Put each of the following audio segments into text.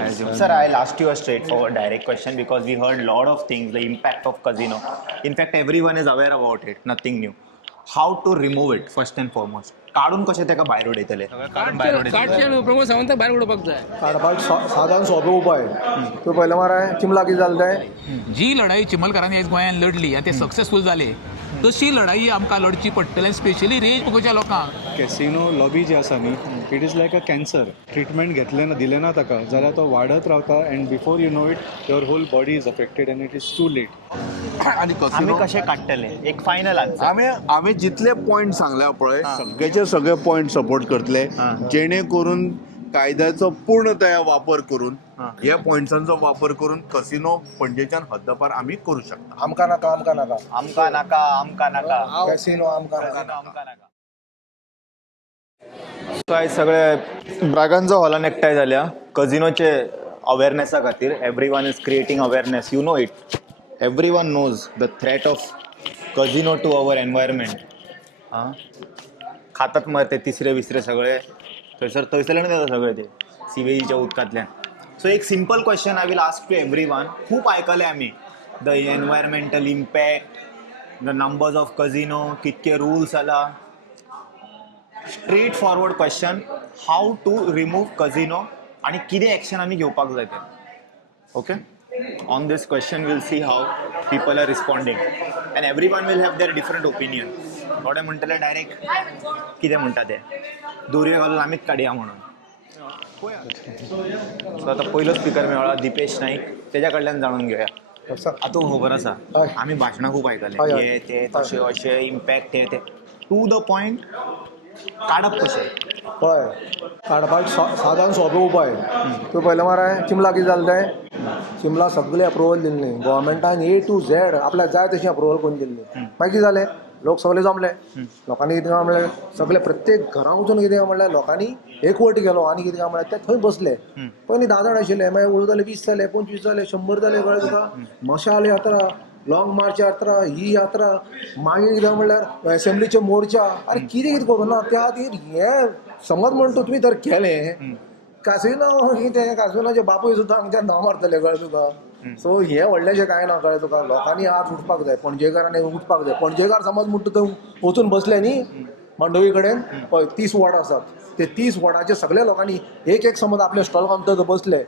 As you- And Sir, I'll ask you a straightforward direct question because we heard a lot of things, the impact of casino. In fact, everyone is aware about it, nothing new. How to remove it, first and foremost? काढून कशे त्याका बाहेर उडयतले काढचे प्रमोद सावंत भायर उडोवपाक जाय. काडपाक साधारण सोपे उपाय तो पयले मरे चिमला कितें जालें तें जी लढाई चिमलकरांनी आयज गोंयांत लढली आनी ते सक्सेसफूल जाले तशी लढाई आमकां लढची पडटली आनी स्पेशली रेंज पळोवच्या लोकांक कॅसिनो लॉबी जी आसा न्ही it is like a cancer. Treatment घेतले ना दिले ना ताका जाल्यार तो वाडत रावता and before you know it your whole body is affected and it is too late. आणि आम्ही कसिनो कसे काढतले एक फायनल आन्सर. आम्ही जितले पॉइंट सांगल्या पळय सगळेचे सगळे पॉइंट सपोर्ट करतले जेणे करून कायद्याचो पूर्णतया वापर करून ह्या पॉइंट्सांचो वापर करून कसिनो पणजेच्यान हद्दपार आम्ही करू शकता. आमकां नाका आमकां नाका आमका नाका आमका नाका कॅसिनो आमकां नाका. आमका नाका. काय सगळे ब्रागांचो हॉलान एकठांय जाल्या कजिनोचे अवेरनेसा खातीर. Everyone is creating awareness, you know it. Everyone knows the threat of casino to our environment. खातात मरे ते तिसरे विसरे सगळे थंयसरल्यान येता सगळे ते सिवेजीच्या उदकांतल्यान. सो एक simple question I will ask to everyone. खूप ऐकले आमी the environmental impact, the numbers of casino, कितके रुल्स आला. Straight forward question, how to remove casino आणि कितें एक्शन आमी घेवपाक जाय ते. Okay, on this question we'll see how people are responding and everyone will have their different opinion. थोडे म्हणटले डायरेक्ट कितें म्हणटा ते दोरये घालून आमीच काडया म्हणून. सो आता पयलो स्पीकर मेळ्ळा दिपेश नाईक, तेज्या कडल्यान जाणून घेवया. आता खबर आसा हय. आमी भाशणां खूब आयकले हय, हय. हे ते तशें अशें इम्पॅक्ट हे ते. टू द पॉयंट काडप कशें. पळय काडपाक साधारण सोपे उपाय तो पयले मरे चिमला कितें जालें तें चिमला सगळे अप्रुवल दिल्ली गोवोरमेंटान A to Z आपल्याक जाय तशी अप्रुवल करून दिल्ली. मागीर कितें जालें लोक सगळे जमले. लोकांनी कितें काय म्हणलें सगळे प्रत्येक घरा वचून कितें काय म्हणलें लोकांनी एकवट गेलो आनी कितें काय म्हणलें ते थंय बसले. पयलीं 10 जाण आशिल्ले मागीर हळू जाले 20 जाले 25 जाले 100 जाले. कळ्ळें तुका. मशाल यात्रा, लॉंग मार्च यात्रा, ही यात्रा, मागीर कितें म्हणल्यार एसेंब्लीचे मोर्चा. अरे कितें कितें करूं ना त्या खातीर हें समज म्हणटा तुमी जर केलें कासिनो कितें कासिनोचे बापूय सुद्दां हांगच्या नांव मारतले. कळ्ळें तुका. सो हें व्हडलेशें कांय ना. कळ्ळें तुका. लोकांनी आज उठपाक जाय, पणजेकारांनी उठपाक जाय. पणजेकार समज म्हणटा थंय वचून बसले न्ही मांडवी कडेन पळय 30 वॉर्ड आसात ते 30 वॉर्डाचे सगळ्या लोकांनी एक समज आपले स्टॉल घालून थंय बसले.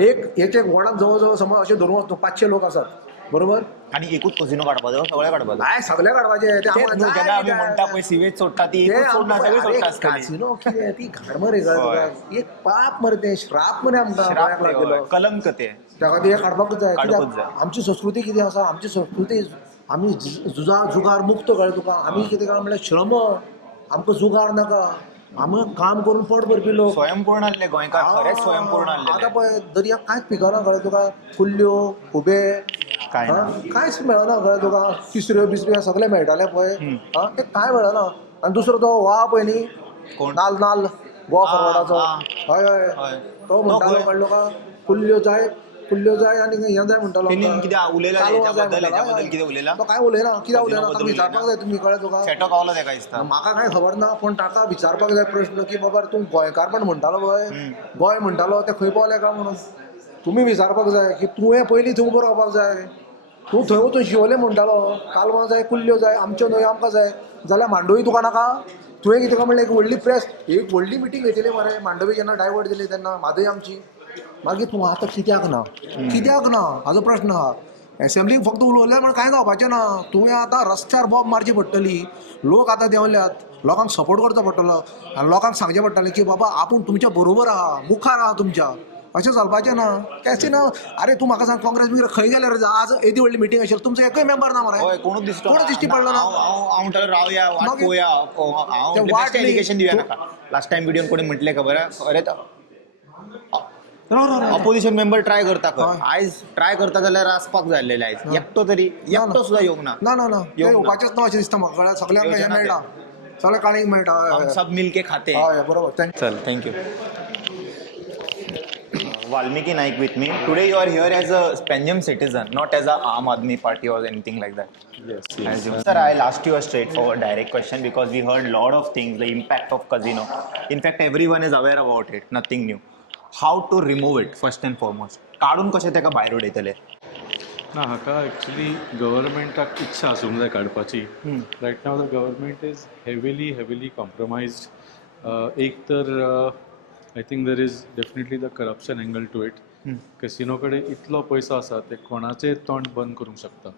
एक वॉर्डाक जवळ जवळ समज अशें धरून वचूं 500 लोक आसात बरोबर. आणि एकूच कजिनो काडपाचो सगळे काडपाचो. काय सगळे काडपाचे ते आम्हाला तेच न्हू, जेन्ना आमी म्हणटा पळय सिवेज सोडटा ती एकूच सोडना सगळी सोडटा आसतली. कासिनो कितें ती घाण मरे. कळ्ळें तुका. एक पाप मरे ते श्राप मरे आमकां गोंयाक श्राप लागलेलो. ते, कलंक ते. त्या खातीर हें काडपाकूच जाय. काडपूच कित्याक जाय. आमची संस्कृती कितें आसा आमची संस्कृती आमी जुगार मुक्त. कळ्ळें तुका. आमी कितें काय म्हणल्यार श्रम आमकां जुगार नाका. आमी काम करून पोट भरपी लोक. स्वयंपूर्ण आसले गोंयकार, खरेच स्वयंपूर्ण आतां आसले. पळय दर्याक कांयच पिकना. कळ्ळें तुका. कुल्ल्यो खुबे काय ना. कांयच मेळना. कळ्ळें तुका. तिसऱ्यो बिसऱ्यो सगळें मेळटालें पळय ते कांय मेळना. आनी दुसरो तो वा पळय न्ही कोण? नाल गोवा फॉरवर्डाचो. आ. हय हय हय. तो म्हणटालो खंय? कळ्ळो का कुल्ल्यो जाय आनी हें जाय म्हणटालो. तेणी आमकां. कितें उलयलां कालवां हेच्या जाय बद्दल, म्हणटालो. हेच्या बद्दल हय. कितें उलयलां? तो कांय उलयना. कित्याक उलयना बद्दल ताका विचारपाक जाय तुमी. कळ्ळें तुका. सेटो पावलो तेका दिसता. म्हाका कांय खबर ना पूण ताका विचारपाक जाय प्रश्न की बाबा तूं गोंयकारपण म्हणटालो पळय गोंय म्हणटालो ते खंय पावले काय म्हणून. तुमी विचारपाक जाय की तुवें पयलीं थंय उबो रावपाक जाय. तूं थंय वचून शिवोले म्हणटालो कालवां जाय कुल्ल्यो जाय आमच्यो न्हय आमकां जाय जाल्यार मांडवी तुका नाका. तुवें कितें काय म्हणलें एक व्हडली प्रेस एक व्हडली मिटींग घेतली मरे मांडवी जेन्ना डायवर्ट जाली तेन्ना म्हादय आमची. मागीर तूं आतां कित्याक ना हाजो प्रश्न आहा. एसेंब्लीक फक्त उलोवलें म्हण कांय जावपाचें ना. तुवें आतां रस्त्यार बॉब मारची पडटली. लोक आतां देंवल्यात. लोकांक सपोर्ट करचो पडटलो आनी लोकांक सांगचें पडटलें की बाबा आपूण तुमच्या बरोबर आहा मुखार आहा तुमच्या. अशें चलपाचें ना. कॅसिनो अरे तूं म्हाका सांग काँग्रेस बिग्रेस खंय गेल्यार आज येदी व्हडली मिटींग आशिल्ली तुमचो एकय मेंबर ना मरे. होय, कोणूच दिसतो. कोणूच दिश्टी पडलो ना. हांव म्हणटालो रावया वाट मागीर पळोवया. ते हांव वाट एलिगेशन दिवया न्ही. नाका. लास्ट टायम व्हिडिओन कोणी म्हटलें खबर आहा अरे राव. ऑपोजिशन मेंबर ट्राय करता खंय. आयज ट्राय करता जाल्यार आसपाक जाय आसलेलें आयज. एकटो तरी एकटो सुद्दां येवंक ना. ना ते येवपाचेंच ना अशें दिसता म्हाका. कळ्ळें. सगळ्यांक हें मेळटा. सगळें काणीक मेळटा. हम सब मिलके खाते. हय बरोबर. थँक्यू. चल, thank you. Valmiki Naik with me. Today you are here as a Panjim citizen, not as a Aam Aadmi Party or anything like that. Yes. Sir, I'll ask you a straightforward direct question because we heard a lot of things, the impact of casino. In fact, everyone is aware about it, nothing new. Have to remove it first and foremost. काढून कशें ताका भायर उडयतले? ना हाका actually गव्हर्मेंटाक इच्छा आसूंक जाय काडपाची. Right now the government is heavily compromised. एक तर I think there is definitely the corruption angle to it. Casino कडेन इतलो पयसो आसा ते कोणाचें तोंड बंद करूंक शकता.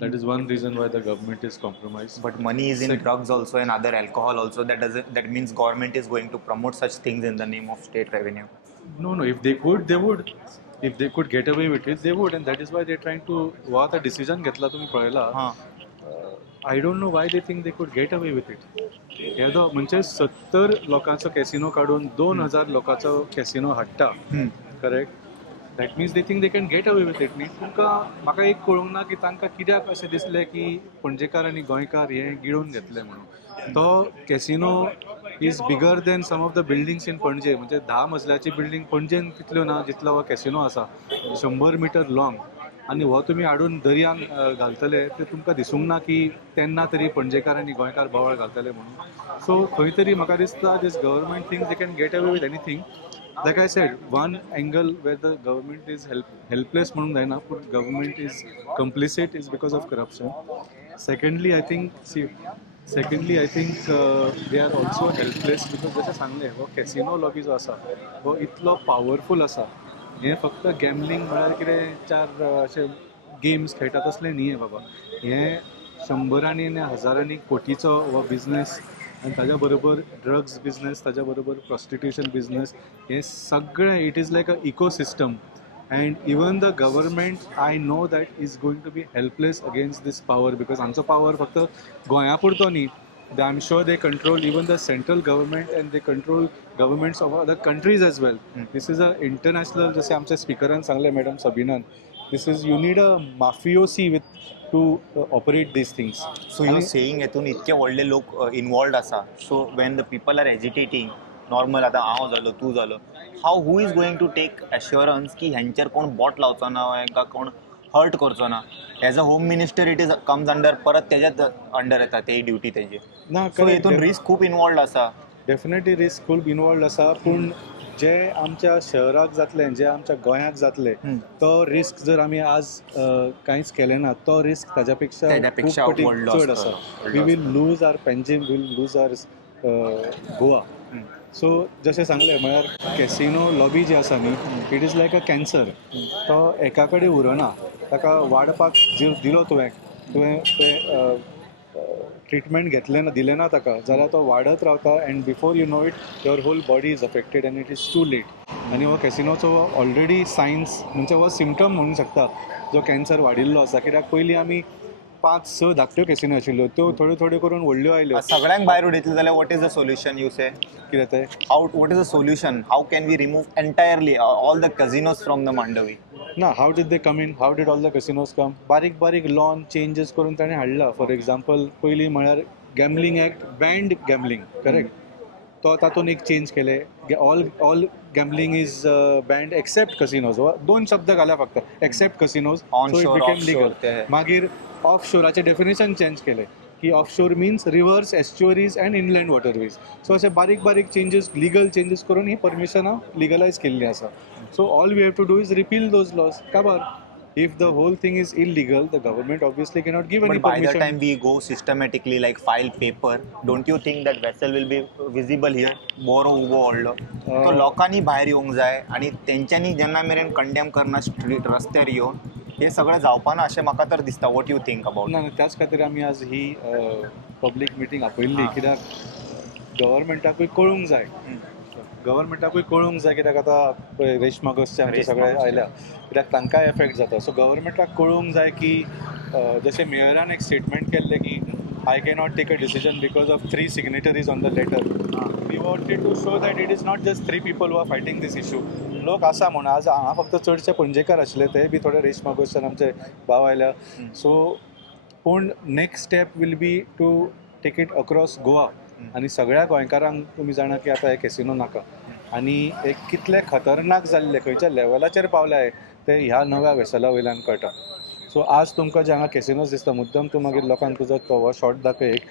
That is one region why the government is compromise. But money is in drugs also and other alcohol also. That means government is going to promote such things in the name of state revenue. No, if they could, they would. If they could get away with it, they would, and that is why they're trying to. वो आता decision घेतला तुम्ही पळयला. I don't know why they think they could get away with it. येदो म्हणजे 70 लोकांचो casino काढून 2000 लोकांचो कॅसिनो हाडटा. Correct. That means they think they can get away with it. न्ही तुमकां म्हाका एक कळूंक ना की तांकां कित्याक अशें दिसलें की पणजेकार आनी गोंयकार हें गिळून घेतलें म्हणून. तो casino is bigger than some of the buildings in Panaji. म्हणजे 10 मजल्याची बिल्डींग पणजेन तितल्यो ना जितलो हो कॅसिनो आसा. 100 मीटर लाँग. आनी हो तुमी हाडून दर्यांक घालतले ते तुमकां दिसूंक ना की तेन्ना तरी पणजेकार आनी गोंयकार बोवाळ घालतले म्हणून. सो खंय तरी म्हाका दिसता this government things they can get away with anything. Like I said, one angle where the government is helpless म्हणून जायना, but government is complicit is because of corruption. Secondly, I think they are also helpless because जशें सांगलें हो casino lobby जो आसा हो इतलो powerful आसा. हें फक्त गॅमलींग म्हळ्यार कितें 4 अशे गेम्स खेळटा तसलें न्ही हें बाबा. हें 100 आनी 1000 कोटीचो हो बिजनेस. आनी ताज्या बरोबर ड्रग्स बिजनेस, ताज्या बरोबर प्रॉस्टिट्यूशन बिजनेस, हें सगळें it is like a ecosystem. And even the government I know that is going to be helpless against this power because हांचो पावर फक्त गोंया पुरतो न्ही. I am sure they control even the central government and they control governments of other countries as well. This is a international. जशें आमच्या स्पिकरान सांगलें madam सबिनान, this is you need a mafiosi with to operate these things. So you're saying हेतून इतके व्हडले लोक involved आसा. So when the people are agitating normal आतां हांव जालो तूं जालो, हाव who is going to take assurance की हेंचेर कोण बोट लावचो ना, हांकां कोण हर्ट करचो ना. As a home minister it is comes under, परत तेज्याच अंडर येता तेही ड्युटी तेजी. ना सो हेतून रिस्क खूब इन्वॉल्वड आसा. डेफिनेटली रिस्क खूब इन्वॉल्वड आसा. पूण जे आमच्या शहराक जातलें, जे आमच्या गोंयाक जातलें, तो रिस्क जर आमी आज कांयच केलें ना, तो रिस्क ताज्या पेक्षा खूब पटी चड आसा. We will lose our Panjim, will lose our Goa. So जशें सांगलें म्हळ्यार कॅसिनो लॉबी जी आसा न्ही, it is like a cancer. तो एका कडेन उरना. ताका वाडपाक दिलो तुवें तें ट्रिटमेंट घेतलें ना, दिलें ना ताका, जाल्यार तो वाडत रावता and before you know it your whole body is affected and it is too late. आनी हो कॅसिनोचो ऑलरेडी सायन्स म्हणजे हो सिमटम म्हणूंक शकता जो कॅन्सर वाडिल्लो आसा. कित्याक पयलीं आमी 5-6 धाकट्यो कॅसिनो आशिल्ल्यो, त्यो थोड्यो थोड्यो करून व्हडल्यो आयल्यो. सगळ्यांक भायर उडयतले जाल्यार what is the solution you say? कितें तें what is the solution? How can we remove entirely all the casinos from the Mandovi? ना, how did they come in, how did all the casinos come? बारीक बारीक lawn changes करून ताणें हाडला. For example पयलीं म्हळ्यार gambling act banned gambling, correct. तो तातूंत एक चेंज केले. All gambling is banned except casinos. 2 शब्द घाल्या फक्त, except casinos. So it became legal. मागीर ऑफ शोराचें डेफिनेशन चेंज केलें की offshore means rivers, estuaries and inland waterways. So अशे बारीक बारीक चेंजीस, लिगल चेंजीस करून ही परमिशनां लिगलायज केल्लीं आसा. So all we have to do is repeal those laws. Kabar. If the whole thing is illegal, the government obviously cannot give any But by permission. the time we go systematically like file paper, don't you think that vessel will be visible here? Boro उबो व्हडलो. तो लोकांनी भायर येवंक जाय आनी तेंच्यांनी जेन्ना मेरेन कंडेम करना स्ट्रीट रस्त्यार येवन हे सगळें जावपाना अशें म्हाका तर दिसता. What you think about? ना, त्याच खातीर आमी आज ही पब्लीक मिटींग आपयल्ली. कित्याक गव्हर्मेंटाकूय कळूंक जाय. गव्हर्मेंटाकूय कळूंक जाय कित्याक आतां रेशमा घोषचे आमचे सगळे आयल्या, कित्याक तांकांय एफेक्ट जाता. सो गव्हर्मेंटाक कळूंक जाय की जशें मेयरान एक स्टेटमेंट केल्लें की I cannot take a decision because of 3 signatories on the letter. We wanted to show that it is not just 3 people who are fighting this issue. लोक आसा म्हूण आज हांगा फक्त चडशे पणजेकार आशिल्ले, ते बी थोडे रेशमा घोषान आमचे भाव आयल्या. सो पूण next step will be to take it across Goa. आनी सगळ्या गोंयकारांक तुमी जाणा की आतां हे कॅसिनो नाका. आनी एक कितले खतरनाक जाल्ले, खंयच्या लेवलाचेर पावल्या ते ह्या नव्या वेसला वयल्यान कळटा. सो आज तुमकां जे हांगा कॅसिनोज दिसता, मुद्दम तूं मागीर लोकांक तुजो तो शॉर्ट दाखय एक.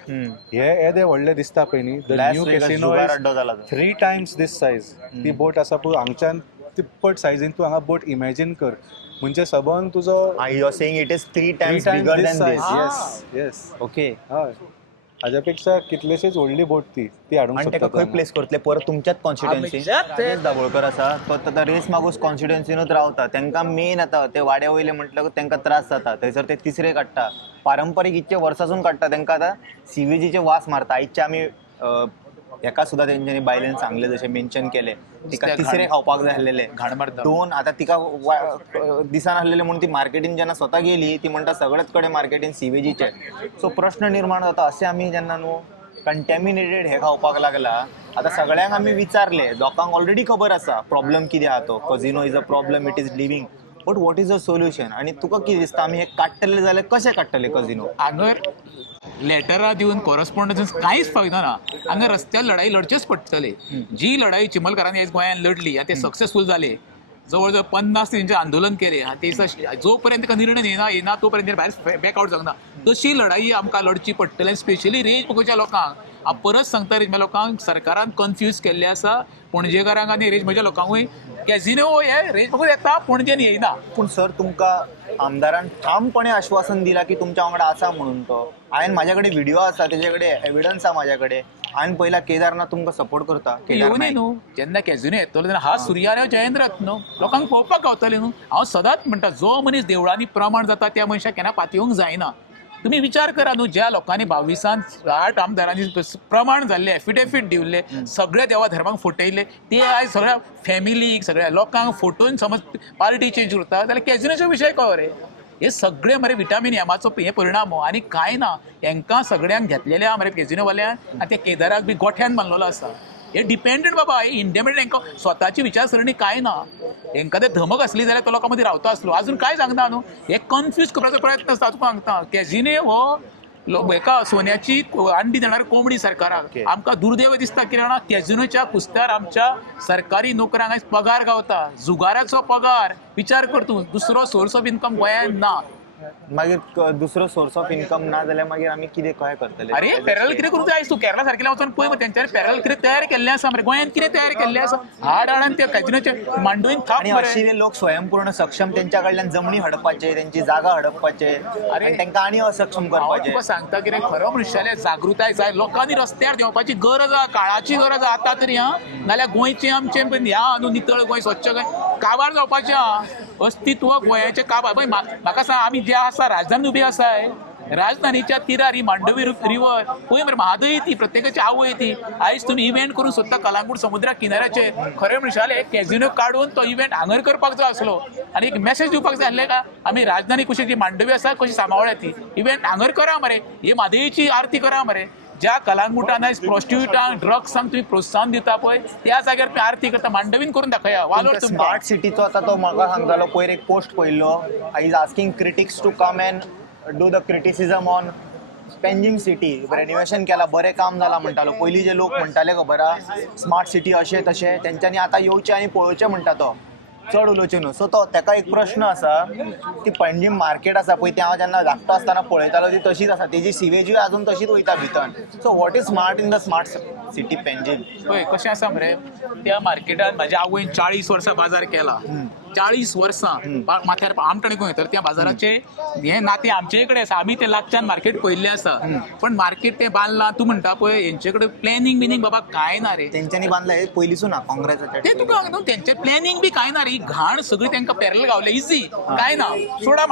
हे येदे व्हडले दिसता पळय न्ही, the new casino is 3 times this size. ती बोट आसा पळय हांगच्यान तिप्पट सायझीन तूं हांगा बोट इमॅजीन कर म्हणजे सबन तुजो you are saying it is 3 times 3 times bigger this than size. this. Yes, yes. Okay. हय हाज्यापेक्षा कितलेशेच व्हडली बोट ती हाडूंक आणि शकता ताका खंय प्लेस करतले परत तुमच्याच कॉन्स्टिट्युएन्सी राजेश दाबोळकर आसा तो आतां रेस मागूस कॉन्स्टिट्युएन्सीनूच रावता तांकां मेन आतां ते वाड्या वयले म्हटल्यार तांकां त्रास जाता थंयसर ते तिसरे काडटा पारंपारीक इतके वर्सांसून काडटा तांकां आतां सीव्हीजीचे वास मारता आयचे आमी हेका सुद्दां तेंच्यांनी बायलेन सांगले जशें मेन्शन केले तिका तिसरे खावपाक जाय आसलेले घाण मारता. 2 आतां तिका दिसान आसलेले म्हणून ती मार्केटीन जेन्ना स्वता गेली ती म्हणटा सगळेच कडेन मार्केटीन सीव्हीजीचे सो प्रश्न निर्माण जाता अशें आमी जेन्ना न्हू कंटॅमिनेटेड हे खावपाक लागला आतां सगळ्यांक आमी विचारले लोकांक ऑलरेडी खबर आसा प्रॉब्लम कितें आहा तो casino is a problem it is living but what is a solution आनी तुका कितें दिसता आमी हे काडटले जाल्यार कशें काडटले कझिनो हांगर लेटरां दिवन कॉरस्पॉन्डन्स कांयच फायदो ना हांगा रस्त्यार लढाई लढचेच पडटले जी लढाई चिमलकारांनी आयज गोंयांत लढली आनी ते सक्सेसफूल जाले जवळ जवळ 50 तेंचें आंदोलन केलें आनी ते जो पर्यंत ताका निर्णय येना तो पर्यंत भायर बॅकआउट जावंक ना तशी लढाई आमकां लढची पडटली स्पेशली रेंज पकोवच्या लोकांक हांव परत सांगता रेंज लोकांक सरकारान कन्फ्यूज केल्ले आसा पणजेकारांक आनी रेंज म्हज्या लोकांकूय कॅझिनो हे रेंज पकोवच येता पणजेन येयना पूण सर तुमकां आमदारान ठामपणे आश्वासन दिला की तुमच्या वांगडा आसा म्हणून तो हांवें म्हाजे कडेन व्हिडिओ आसा तेजे कडेन एविडन्स आहा म्हाजे कडेन हांवें पयला केदारनाथ तुमकां सपोर्ट करता येवनी न्हू जेन्ना कॅझिनो येतलो तेन्ना हा सुर्याराव जयेंद्रत न्हू लोकांक पळोवपाक गावतले न्हू हांव सदांच म्हणटा जो मनीस देवळांनी प्रमाण जाता त्या मनशाक केन्ना फाटी जायना तुम्ही विचार करा न्हू ज्या लोकांनी 22 8 आमदारांनी प्रमाण जाल्ले एफिडेविट दिवले सगळे देवा धर्माक फटयले ते आयज सगळ्या फॅमिलीक सगळ्या लोकांक फटोवन समज पार्टी चेंज करता जाल्यार कॅझिनोचो विशय कळ्ळो रे हे सगळे मरे विटामीन एमाचो हे परिणाम आनी कांय ना हांकां सगळ्यांक घेतलेले आहा मरे कॅझिनोवाल्यान आनी त्या केदाराक बी गोठ्यान बांदलेलो आसा हे डिपेंडंट बाबा हे इंडिपेंडंट हांकां स्वताची विचारसरणी कांय ना हांकां ते धमक आसली जाल्यार तो लोकां मदीं रावता आसलो आजून कांय सांगना न्हू हे कन्फ्यूज करपाचो प्रयत्न आसता तुका सांगता कॅझिनो हो हेका सोन्याची अंडी देणारी कोंबडी सरकाराक आमकां दुर्दैव दिसता कित्याक कॅझिनोच्या कुस्त्यार आमच्या सरकारी नोकऱ्यांक आयज पगार गावता जुगाराचो पगार विचार कर तूं दुसरो सोर्स ऑफ इनकम गोंयांत ना मागीर दुसरो सोर्स ऑफ इनकम ना जाल्यार मागीर आमी कितें कशें करतले अरे पॅरल कितें करूंक जाय तूं केरला सारकेल्या वचून पळय मरे तेंच्यांनी पॅरल कितें तयार केल्लें आसा मरे गोंयांत कितें तयार केल्लें आसा हाडान ते कॅझिनोचे मांडोळीन थाप आनी अशिल्ले लोक स्वयंपूर्ण सक्षम तेंच्या कडल्यान जमनी हडपाचे तेंची जागा हडपपाचे अरे आनी तांकां आनी असक्षम हांव करपाचे तुका सांगता कितें खरो मनशाले जागृताय जाय लोकांनी रस्त्यार देवपाची गरज आहा काळाची गरज आहा आतां तरी नाल्यार गोंयचें आमचें ह्या न्हू नितळ गोंय स्वच्छ गोंय काबार जावपाचें आहा अस्तित्व गोंयाचें काबार पळय म्हाका सांग आमी जे आसा राजधानी उबी आसाय राजधानीच्या तिरार ही मांडवी रिवर पळय मरे म्हादय ती प्रत्येकाची आवय ती आयज तुमी इव्हेंट करून सोदता कलांगूट समुद्रा किनाऱ्याचे खरे म्हणशाले कॅझिनो काडून तो इव्हेंट हांगर करपाक जाय आसलो आनी एक मेसेज दिवपाक जाय आसलें का आमी राजधानी कशी जी मांडवी आसा कशी सांबाळ्या ती इव्हेंट हांगर करा मरे ही म्हादयची आरती करा मरे ज्या कलांगुटान आयज प्रॉस्टिट्यूटांक ड्रग्सांक तुम्ही प्रोत्साहन दिता पळय त्या जाग्यार तुम्ही आरती करता मांडवीन करून दाखया वालोर तुमकां स्मार्ट सिटीचो आतां तो म्हाका सांगतालो पयर एक पोस्ट पयल्लो I is asking critics to come and do the criticism on Panjim city renovation केला बरें काम जालां म्हणटालो पयलीं जे लोक म्हणटाले खबर आहा स्मार्ट सिटी अशें तशें तेंच्यांनी आतां येवचें आनी पळोवचें म्हणटा तो चड उलोवचें न्हू सो तो ताका एक प्रश्न आसा ती पणजी मार्केट आसा पळय ती हांव जेन्ना धाकटो आसतना पळयतालो ती तशीच आसा तेजी सिवेजूय आजून तशीच वयता भितर so what is smart in the smart city Panjim पळय कशें आसा मरे त्या मार्केटान म्हाज्या आवयन 40 वर्सां बाजार केला 40 वर्सां माथ्यार आमटणी गोंय तर त्या बाजाराचे हे नाते आमचे कडेन आसा आमी ते लागच्यान मार्केट पयल्लें आसा पण मार्केट तें बांदलां तूं म्हणटा पळय हेंचे कडेन प्लॅनिंग बिनींग बाबा कांय ना रे तेंच्यांनी बांदलां हे पयलींसून ना काँग्रेसाच्या ते तुका न्हू तेंचे प्लॅनिंग बी कांय ना रे ही घाण सगळी तांकां पॅरल गावले इजी कांय ना सोडा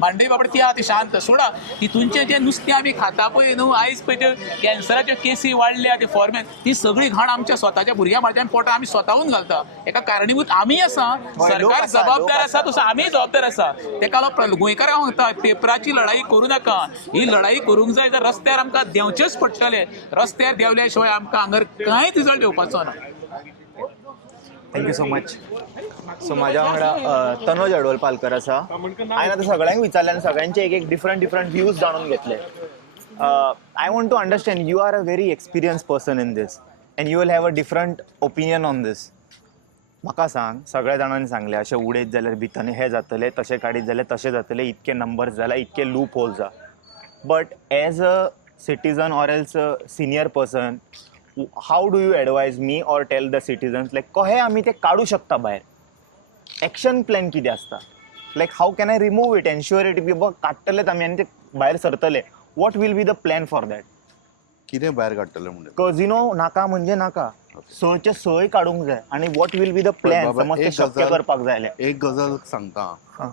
मांडवी बाबा ती आहा ती शांत सोडा तितूनचें जें नुस्तें आमी खाता पळय न्हू आयज पळय त्यो कॅन्सराच्यो केसी वाडल्या ते फॉर्मेन ती सगळी घाण आमच्या स्वताच्या भुरग्यां म्हाज्या पोटां आमी स्वताहून घालता हेका कारणीभूत आमी आसा सरकार जबाबदार आसा तसो आमी जबाबदार आसा तेका लागून गोंयकारांक सांगता पेपराची लढाई करूं नाका ही लढाई करूंक जाय जाल्यार रस्त्यार आमकां देंवचेच पडटले रस्त्यार देंवल्या शिवाय आमकां हांगर कांयच रिजल्ट येवपाचो ना थँक्यू सो मच सो म्हाज्या वांगडा तनोज अडवलपालकर आसा हांवें आतां सगळ्यांक विचारलें आनी सगळ्यांचे एक डिफरंट व्ह्यूज जाणून घेतले I want to understand you are a very experience person in this and you will have a different opinion on this म्हाका सांग सगळ्या जाणांनी सांगलें अशें उडयत जाल्यार भितर हें जातलें तशें काडीत जाल्यार तशें जातलें इतके नंबर्स जाला इतके लूप होल्स आहा but as a citizen or else a senior person how do you advise me or tell the citizens like कहे आमी ते काडू शकता भायर, एक्शन प्लॅन कितें आसता, like how can I remove it, ensure it be बाबा काडटलेच आमी आनी ते भायर सरतले, what will be the plan for that? कितें भायर काडटले म्हणजे कजिनो नाका म्हणजे नाका, सयचे सय काडूंक जाय, आणि what will be the plan बाबा, समज ते एक शक्य गजाल- करपाक जाय जाल्यार? एक गजाल सांगता, हां.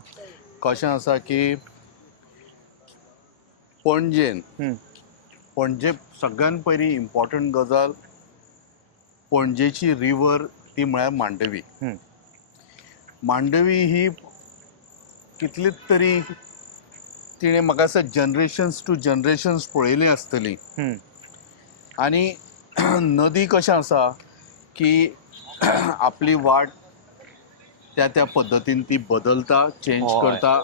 कशें आसा की पणजेन पणजे सगळ्यान पयली इम्पॉर्टंट गजाल, पणजेची रिवर ती म्हळ्यार मांडवी. मांडवी ही कितलीच तरी तिणें म्हाका दिसता जनरेशन्स टू जनरेशन्स पळयली आसतली. आनी नदी कशें आसा की आपली वाट त्या त्या पद्दतीन ती बदलता, चेंज हय. करता,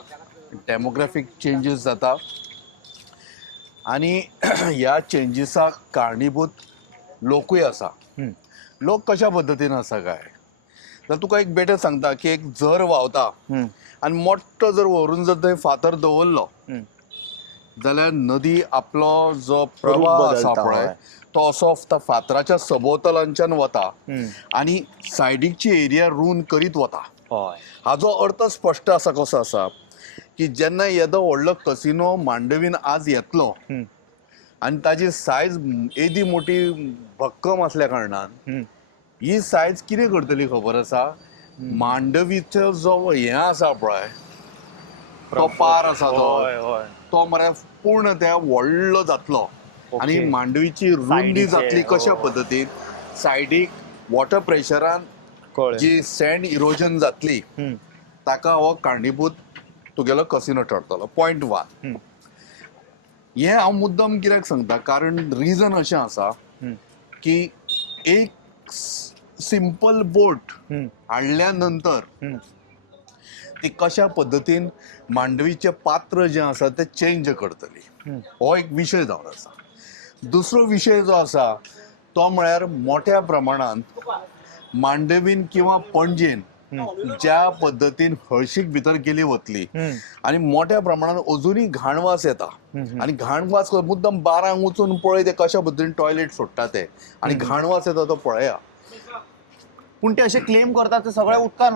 डेमोग्राफीक चेंजीस जाता, आनी ह्या चेंजीसाक कारणीभूत लोकूय आसा. लोक कशा पद्दतीन आसा काय, जाल्यार तुका एक बेटे सांगता की एक झर व्हांवता आनी मोठ्ठो जर व्हरून जर थंय फातर दवरलो जाल्यार नदी आपलो जो प्रवाह आसा बदलता, पळय हय. तो असो फातराच्या सभोवतलांच्यान वता आनी सायडीकची एरिया रून करीत वता. हय. हाजो अर्थ स्पश्ट आसा कसो आसा की जेन्ना येदो व्हडलो कसिनो मांडवीन आज येतलो आनी ताजी सायज येदी मोठी भक्कम असल्या कारणान ही सायज कितें करतली खबर आसा, मांडवीचो जो हें आसा पळय तो पार आसा हय, हय. तो मरे पूर्ण त्या व्हडलो जातलो. आनी मांडवीची रुंदी सायडीचे, जातली कशा हय. पद्दतीन, सायडीक वॉटर प्रेशरान कळ्ळें. जी सँड इरोजन जातली ताका हो कारणीभूत तुगेलो कसिनो ठरतलो. पॉयंट 1. हें हांव मुद्दम कित्याक सांगता, कारण रिजन अशें आसा की एक सिंपल बोट हाडल्या नंतर ती कशा पद्दतीन मांडवीचें पात्र जें आसा तें चेंज करतली, हो एक विशय जावन आसा. दुसरो विशय जो आसा तो म्हळ्यार मोठ्या प्रमाणान मांडवीन किंवा पणजेन ज्या पद्दतीन हळशीक भितर गेली वतली आनी मोठ्या प्रमाणान अजुनूय घाणवास येता, आनी घाणवास मुद्दम बारांक वचून पळय ते कशा पद्दतीन टॉयलेट सोडटा ते, आनी घाणवास येता तो पळया. पूण ते असे क्लेम करतात ते सगळे उदकान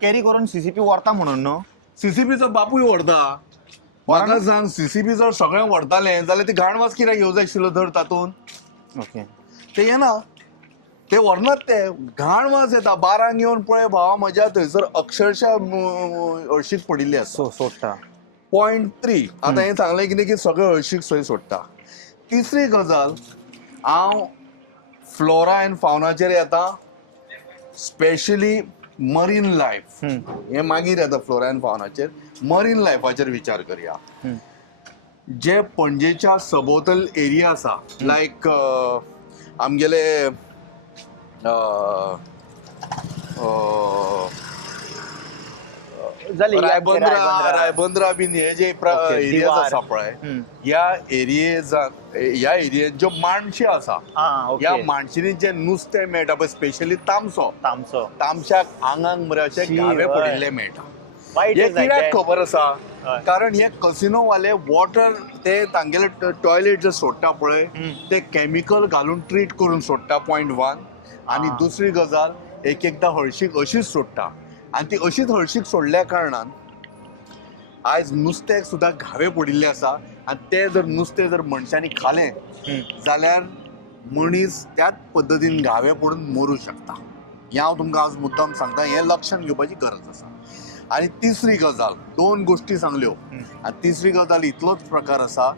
कॅरी करून सीसीपी व्हरता म्हणून न्हू. सीसीपीचो बापूय व्हरता. म्हाका सांग, सीसीपी जर सगळें व्हरतालें जाल्यार ती घाणवास कित्याक येवं जाय आशिल्लो धर तातूंत? ओके. ते येना, ते व्हरनात, ते घाणवास येता. बारांक येवन पळय भावा म्हज्या थंयसर अक्षरशः हळशीक पडिल्ली आसा. सोडटा. पॉयंट 3. आतां हें सांगलें कितें की सगळें हळशीक सोय सोडटा. तिसरी गजाल, हांव फ्लोरा एंड फावनाचेर येता, स्पेशली मरीन लायफ. हें मागीर येता फ्लोरा एंड फावनाचेर. मरीन लायफाचेर विचार करया. जे पणजेच्या सभोवतल एरिया आसा, लायक आमगेले रायबंद्रा बीन हे जे एरियाज आसा पळय, ह्या एरियेन ज्यो माणशी आसा, ह्या माणशीनी जे नुस्तें मेळटा पळय, स्पेशली तामशाक आंगांक मरे अशे घावे पडिल्ले मेळटा. हे कित्याक खबर आसा? कारण हे कसिनो वाले वॉटर ते तांगेले टॉयलेट जे सोडटा पळय ते केमिकल घालून ट्रीट करून सोडटा. पॉयंट 1. आनी दुसरी गजाल, एक एकदां हळशीक अशीच सोडटा, आनी ती अशीच हळशीक सोडल्या कारणान आयज नुस्त्याक सुद्दां घावे पडिल्ले आसा, आनी ते जर नुस्तें जर मनशांनी खालें जाल्यार मनीस त्याच पद्दतीन घावे पडून मरूं शकता. हें हांव तुमकां आज मुद्दाम सांगता, हें लक्षांत घेवपाची गरज आसा. आनी तिसरी गजाल, 2 गोश्टी सांगल्यो, आनी तिसरी गजाल इतलोच प्रकार आसा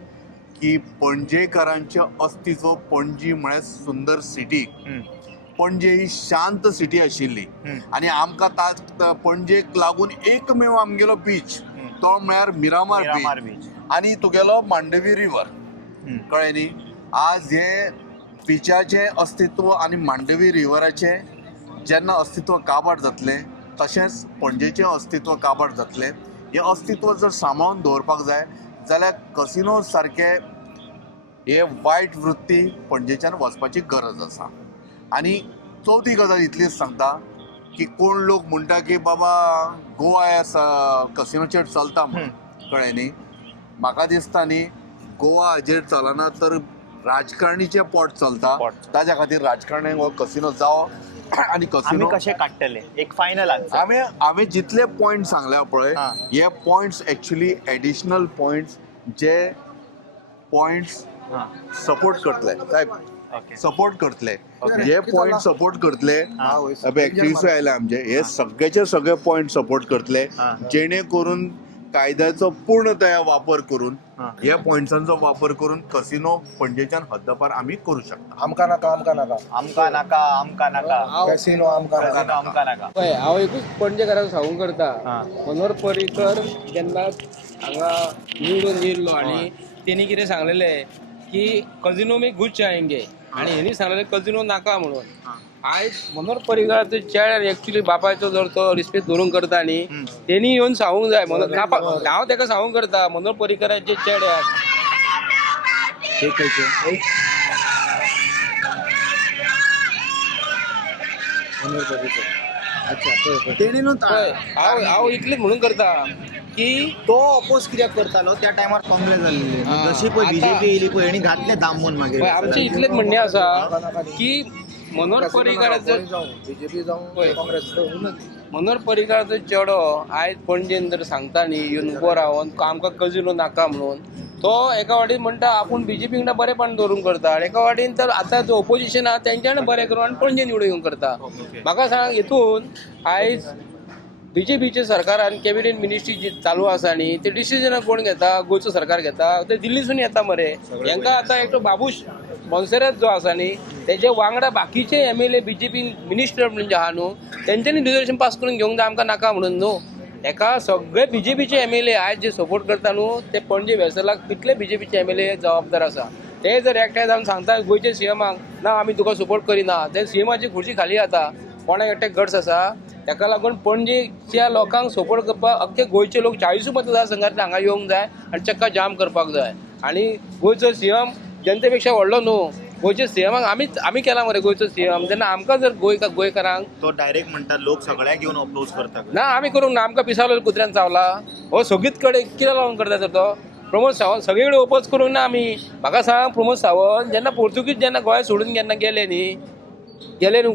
की पणजेकारांचें अस्तित्व, पणजी म्हळ्यार सुंदर सिटी, पणजे ही शांत सिटी आशिल्ली, आनी आमकां पणजेक लागून एकमेव आमगेलो बीच तो म्हळ्यार मिरामार बीच आनी तुगेलो मांडवी रिवर. कळ्ळें न्ही? आज हे बिचाचें अस्तित्व आनी मांडवी रिवराचें जेन्ना अस्तित्व काबार जातलें, तशेंच पणजेचें अस्तित्व काबार जातलें. हें अस्तित्व जर सांबाळून दवरपाक जाय जाल्यार कसिनो सारके हे वायट वृत्ती पणजेच्यान वचपाची गरज आसा. आनी चवथी गजाल इतलीच सांगता की कोण लोक म्हणटा की बाबा गोवा ह्या कसिनोचेर चलता म्हणून. कळ्ळें न्ही? म्हाका दिसता न्ही, गोवा हाजेर चलना तर राजकारणीचे पोट चलता पोट. ताच्या खातीर राजकारण्यांक हो कसिनो जावो आनी आम्ही कसिनो कशे काडटले एक फायनल आन्सर हांवें जितले पॉयंट सांगल्या पळय हा. हे पॉयंट्स एक्चुअली एडिशनल पॉयंट्स जे पॉयंट्स सपोर्ट करतले ओके सपोर्ट करतले Okay. जे पॉयंट सपोर्ट करतले एक्टिव्हिस्ट आयले आमचे हे सगळेचे सगळे पॉयंट सपोर्ट करतले हा. जेणे करून कायद्याचो पूर्णतया वापर करून हा. हे पॉयंट्सांचो वापर करून कसिनो पणजेच्यान हद्दपार आमी करू शकता आमकां नाका आमकां नाका आमका नाका कॅसिनो आमकां नाका कसिनो आमका नाका पळय हांव एकूच पणजेकाराक सांगूंक करता हा. मनोहर पर्रीकर जेन्ना हांगा निवडून येयल्लो आनी तेणी कितें सांगलेलें की कजिनो में घुस जाएंगे आनी हेणी सांगलेलें कजिनो नाका म्हणून आयज मनोहर पर्रीकर चेड्यार एक्चुअली बापायचो जर तो रिस्पेक्ट धरून करता न्ही तेणी येवन सांगूंक जाय हांव ताका सांगूंक करता मनोहर पर्रीकराचे चेड्याक हांव इतलेंच म्हणून करता की तो अपोज कित्याक करतालो त्या टायमार काँग्रेस जाल्ली जशी पळय बीजेपी येयली पळय हेणी घातले दामून मागीर पळय आमचें इतलेंच म्हणणें आसा की मनोहर पर्रीकराचो बीजेपी जावं काँग्रेस मनोहर पर्रीकराचो चेडो आयज पणजेन जर सांगता न्ही येवन उबो रावन आमकां कजिनो नाका म्हणून तो एका वाटेन म्हणटा आपूण बीजेपी वांगडा बरेपण धरून करता आनी एका वाटेन तर आतां जो ओपोजिशन आहा तेंच्यानी बरें करून आनी पणजे निवडून येवन करता म्हाका सांग हितून आयज बीजेपीचे सरकारान कॅबिनेट मिनिस्ट्री जी चालू आसा न्ही ते डिसिजन कोण घेता गोंयचो सरकार घेता ते दिल्लीसून येता मरे हांकां आतां एकटो बाबूश मोन्सेरात जो आसा न्ही तेजे वांगडा बाकीचे MLA बीजेपी मिनिस्टर म्हणजे आहा न्हू तेंच्यांनी रिजर्वेशन पास करून घेवंक जाय आमकां नाका म्हणून न्हू एका सगळे बीजेपीचे MLA आयज जे सपोर्ट करता न्हू ते पणजे वेसलाक तितले बीजेपीचे MLA जबाबदार आसा ते जर एकठांय जावन सांगता गोंयच्या सीएमाक ना आमी तुका सपोर्ट करिना ते सीएमाची खुर्ची खाली जाता कोणाक एकटे गट्स आसा ताका लागून पणजेच्या लोकांक सपोर्ट करपाक अख्खे गोंयचे लोक 40 मतदारसंघांतले हांगा येवंक जाय आनी चक्का जाम करपाक जाय आनी गोंयचो सीएम जनतेपेक्षा व्हडलो न्हू गोंयच्या सीएमाक आमी केला मरे गोंयचो सीएम तेन्ना आमकां जर गोंयकारांक तो डायरेक्ट म्हणटा लोक सगळ्याक घेवन अप्रोच करता ना आमी करूंक ना आमकां पिसावलेलो कुत्र्यान चावला हो सगळीच कडेन कित्याक लागून करता तर तो प्रमोद सावंत सगळे कडेन ओपोज करूंक ना आमी म्हाका सांग प्रमोद सावंत जेन्ना पोर्तुगीज जेन्ना गोंय सोडून जेन्ना गेले न्ही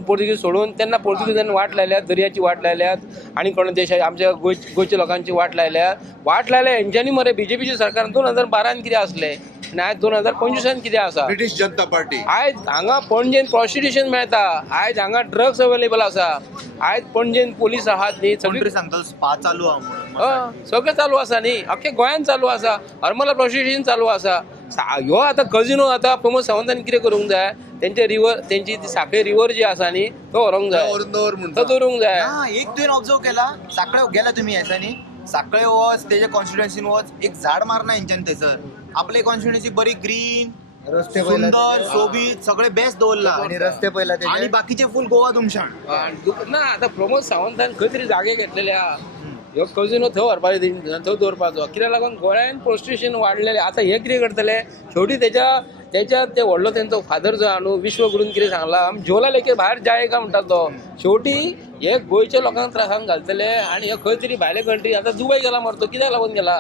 पोर्तुगीज सोडून तेन्ना पोर्तुगीजांनी वाट लायल्यात दर्याची वाट लायल्यात आनी कोण देशा आमच्या गोंयच्या लोकांची वाट लायल्या हेंच्यांनी मरे बीजेपीचे सरकार 2012 कितें आसलें आनी आयज 2025 कितें आसा ब्रिटीश जनता पार्टी आयज हांगा पणजेन प्रॉस्टिट्युशन मेळटा आयज हांगा ड्रग्स अवेलेबल आसा आयज पणजेन पोलीस आहात न्ही सगळी सांगता स्पा चालू आहा म्हणून सगळें चालू आसा न्ही अख्खे गोंयान चालू आसा हरमला प्रॉस्टिट्युशन चालू आसा ह्यो आतां कजिनो आतां प्रमोद सावंतांनी कितें करूंक जाय तेंची ती साखळे रिवर जी आसा न्ही तो व्हरोंक जाय तो दवरूंक जाय एक तुवें ऑब्जर्व केला साखळे गेला तुमी ह्याच्यानी साखळे वच तेजे कॉन्स्टिट्युएन्सीन वच एक झाड मारना हेंच्यानी थंयसर आपले कॉन्स्टिट्युएन्सी बरी ग्रीन रस्ते सुंदर सोबीत सगळे बेस्ट दवरला आणि रस्ते पयला आणि बाकीचे फुल गोवा तुमशान ना आतां प्रमोद सावंतान खंय तरी जागे घेतलेले आहा ह्यो कजिनो थंय व्हरपाचो थंय दवरपाचो कित्याक लागून गोंयान प्रॉस्टिट्युशन वाडलेलें आतां हे कितें करतले शेवटी तेच्या ते व्हडलो तेंचो फादर जो आहा न्हू विश्वगुरून कितें सांगला आमी जेवला लेके भायर जायेगा म्हणटा तो शेवटी हे गोंयच्या लोकांक त्रासान घालतले आनी हे खंय तरी भायले कंट्री आतां दुबय गेला मरे तो कित्याक लागून गेला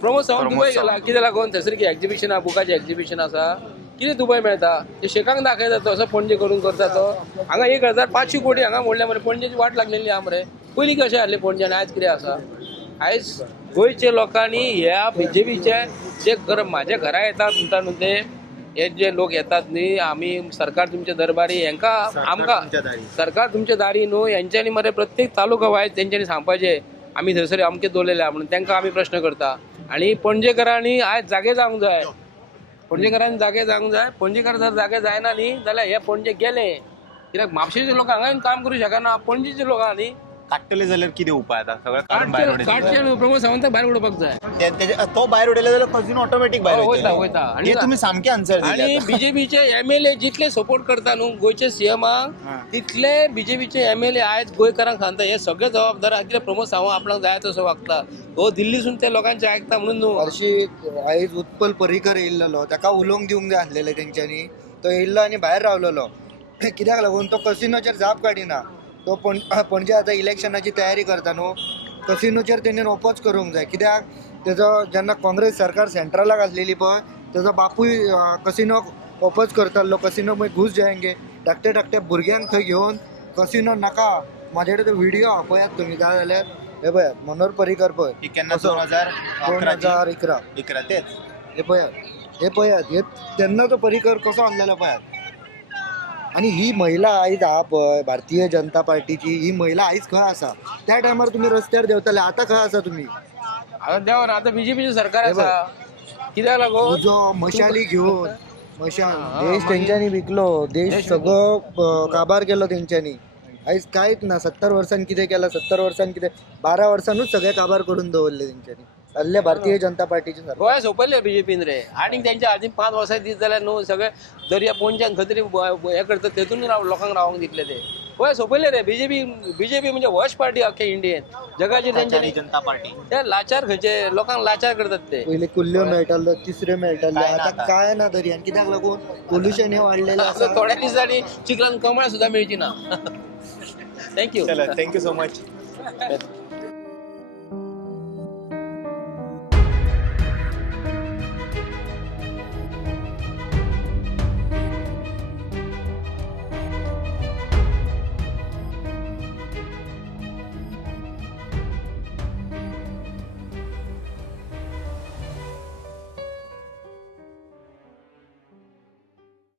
प्रमोद सावंत दुबय गेला कित्याक लागून थंयसर की एक्झिबिशन आहा बुकाचें एक्झिबिशन आसा कितें दुबय मेळटा ते शेकांक दाखयता तो असो पणजे करून करता तो हांगा 1500 कोटी हांगा मोडल्या मरे पणजेची वाट लागलेली आहा मरे पयलीं कशें आहलें पणजे आनी आयज कितें आसा आयज गोंयच्या लोकांनी ह्या बीजेपीचे जे म्हाज्या घरा येतात म्हणटा न्हू ते हे जे लोक येतात न्ही आमी सरकार तुमच्या दरबारी हांकां आमकां सरकार तुमच्या दारी न्हू हेंच्यांनी मरे प्रत्येक तालुका वायज तेंच्यांनी सांगपाचें आमी थंयसर अमके दवरलेले आहा म्हणून तांकां आमी प्रश्न करता आनी पणजेकारांनी आयज जागे जावंक जाय पणजेकार जर जागे जायना न्ही जाल्यार हे पणजे गेले कित्याक म्हापशेचे लोक हांगा येवन काम करूं शकना पणजेचे लोक आहा न्ही काडटले जाल्यार कितें उपाय आता सगळं काडून भायर उडयतले. काडचे प्रमोद सावंताक भायर उडोवपाक जाय तो भायर उडयले जाल्यार कजिनो ऑटोमॅटिक भायर वयता हे तुम्ही सामके आन्सर आणि बीजेपीचे MLA जितले सपोर्ट करता न्हू गोंयचे सीएमाक तितले बीजेपीचे MLA आयज गोंयकारांक सांगता हे सगळे जबाबदार आहा कित्याक प्रमोद सावंत आपणाक जाय तसो वागता हो दिल्लीसून ते लोकांचे आयकता म्हणून न्हू हरशी आयज उत्पल पर्रीकर येयल्लो ताका उलोवंक दिवंक जाय आसलेले तेंच्यांनी तो येयल्लो आनी भायर रावलेलो कित्याक लागून तो कसिनोचेर जाप काडिना तो पणजे आतां इलेक्शनाची तयारी करता न्हू कसिनोचेर तेणेन ओपोज करूंक जाय कित्याक त्याचं जेन्ना काँग्रेस सरकार सेंट्रलाक आसलेली पळय त्याचा बापूय कसिनो ओपन करतालो कसिनो मागीर घुस जायंगे धाकटे धाकटे भुरग्यांक थंय घेवन कसिनो नाका म्हाजे कडेन तो व्हिडिओ पळयात तुमी जाय जाल्यार हे पळयात मनोहर पर्रीकर पळय ही केन्ना 2011 11 तेच हे पळयात हे तेन्नाचो पर्रीकर कसो आणलेलो पळयात आणि ही महिला आयज आहा पळय भारतीय जनता पार्टीची ही महिला आयज खंय आसा त्या टायमार तुम्ही रस्त्यार देंवताले आतां खंय आसा तुम्ही आता देवा आता बीजेपीचं सरकार आसा कित्याक लागून तुजो मशाली घेवन मशाल देश तेंच्यांनी विकलो देश सगळो काबार केलो तेंच्यांनी आयज कांयच ना 70 वर्सांनी कितें केलां 70 वर्सांनी कितें 12 वर्सांनूच सगळे काबार करून दवरले तेंच्यांनी असले भारतीय जनता पार्टीचे सरकार गोंया सोंपयले बीजेपीन रे आनीक तेंच्या आधी 5 वर्सां दीस जाल्यार न्हू सगळे दर्या पोंच्यान खंय तरी हे करतात तेतून लोकांक रावंक दितले ते गोंया सोंपयले रे बीजेपी म्हणजे वर्स्ट पार्टी अख्ख्या इंडियेन जगाची तेंच्यांनी जनता पार्टी ते लाचार खंयचे लोकांक लाचार करतात ते पयले कुल्ल्यो मेळटालो तिसऱ्यो मेळटाले आतां काय ना दर्यान कित्याक लागून पोल्युशन हे वाडलेलें आसा थोड्या दिसांनी चिखलान कमळां सुद्दां मेळची ना थँक्यू चला थँक्यू सो मच